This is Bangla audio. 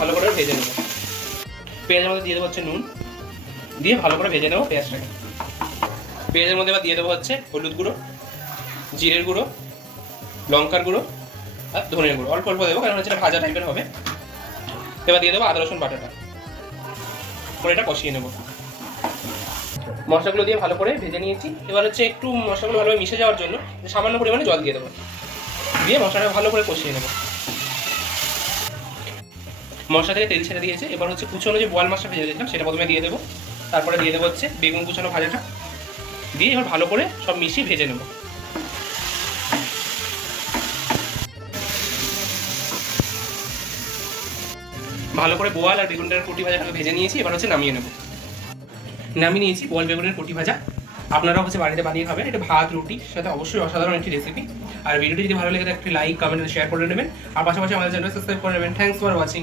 ভালো করে ভেজে নেবো। পেঁয়াজের মধ্যে দিয়ে দেবো হচ্ছে নুন, দিয়ে ভালো করে ভেজে নেবো পেঁয়াজটাকে। পেঁয়াজের মধ্যে এবার দিয়ে দেবো হচ্ছে হলুদ গুঁড়ো, জিরের গুঁড়ো, লঙ্কার গুঁড়ো আর ধনের গুঁড়ো। অল্প অল্প দেবো, কারণ হচ্ছে এটা ভাজা টাইপের হবে। এবার দিয়ে দেবো আদা রসুন বাটাটা, করে এটা কষিয়ে নেবো। মশলাগুলো দিয়ে ভালো করে ভেজে নিয়েছি। এবার হচ্ছে একটু মশলাগুলো ভালোভাবে মিশে যাওয়ার জন্য সামান্য পরিমাণে জল দিয়ে দেবো, দিয়ে মশলাটা ভালো করে কষিয়ে নেবো। মশলা থেকে তেল ছেড়ে দিয়েছে। এবার হচ্ছে কুচনো যে বোয়াল মাছটা ভেজে রেখেছিলাম সেটা প্রথমে দিয়ে দেবো, তারপরে দিয়ে দেবো হচ্ছে বেগুন কুচানো ভাজাটা, দিয়ে এবার ভালো করে সব মিশিয়ে ভেজে নেবো। ভালো করে বোয়াল আর বেগুনটার কোটি ভাজাটাকে ভেজে নিয়েছি। এবার হচ্ছে নামিয়ে নেবো। নামিয়ে নিয়েছি বোয়াল বেগুনের কোটি ভাজা। আপনারাও হচ্ছে বাড়িতে বানিয়ে খাবেন। এটা ভাত রুটির সাথে অবশ্যই অসাধারণ একটি রেসিপি। আর ভিডিওটি যদি ভালো লেগে থাকে একটি লাইক, কমেন্ট, শেয়ার করে নেবেন। আর পাশাপাশি আমাদের চ্যানেল সাবস্ক্রাইব করে নেবেন। Thanks for watching.